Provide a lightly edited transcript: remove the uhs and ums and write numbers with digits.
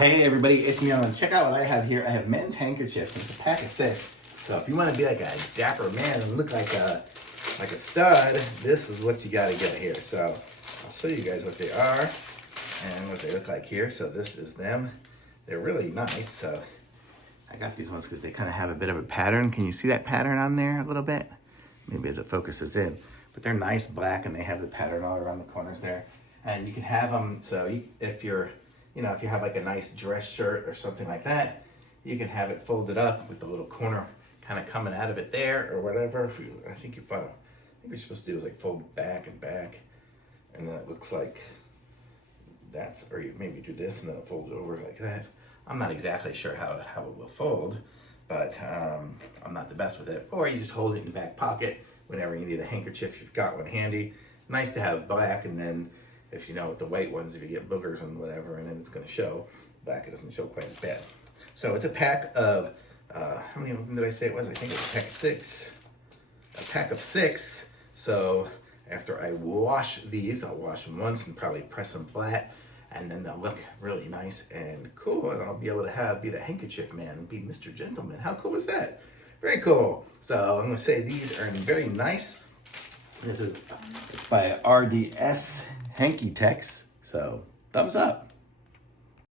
Hey everybody, it's me. Check out what I have here. I have men's handkerchiefs. It's a pack of 6. So if you want to be like a dapper man and look like a stud, this is what you got to get here. So I'll show you guys what they are and what they look like here. So this is them. They're really nice. So I got these ones because they kind of have a bit of a pattern. Can you see that pattern on there a little bit? Maybe as it focuses in. But they're nice black and they have the pattern all around the corners there. And you can have them, so if you have like a nice dress shirt or something like that, you can have it folded up with the little corner kind of coming out of it there or whatever. I think what you're supposed to do is like fold back and back, and then it looks like that's, or you maybe do this and then it folds over like that. I'm not exactly sure how it will fold, but I'm not the best with it. Or you just hold it in the back pocket whenever you need a handkerchief. You've got one handy. Nice to have black, and then if you know with the white ones, if you get boogers and whatever, and then it's going to show. Black, it doesn't show quite as bad. So it's a pack of, how many of them did I say it was? I think it was a pack of 6. A pack of 6. So after I wash these, I'll wash them once and probably press them flat, and then they'll look really nice and cool, and I'll be able to be the handkerchief man and be Mr. Gentleman. How cool is that? Very cool. So I'm going to say these are very nice. It's by RDS HANKYTEX, so thumbs up.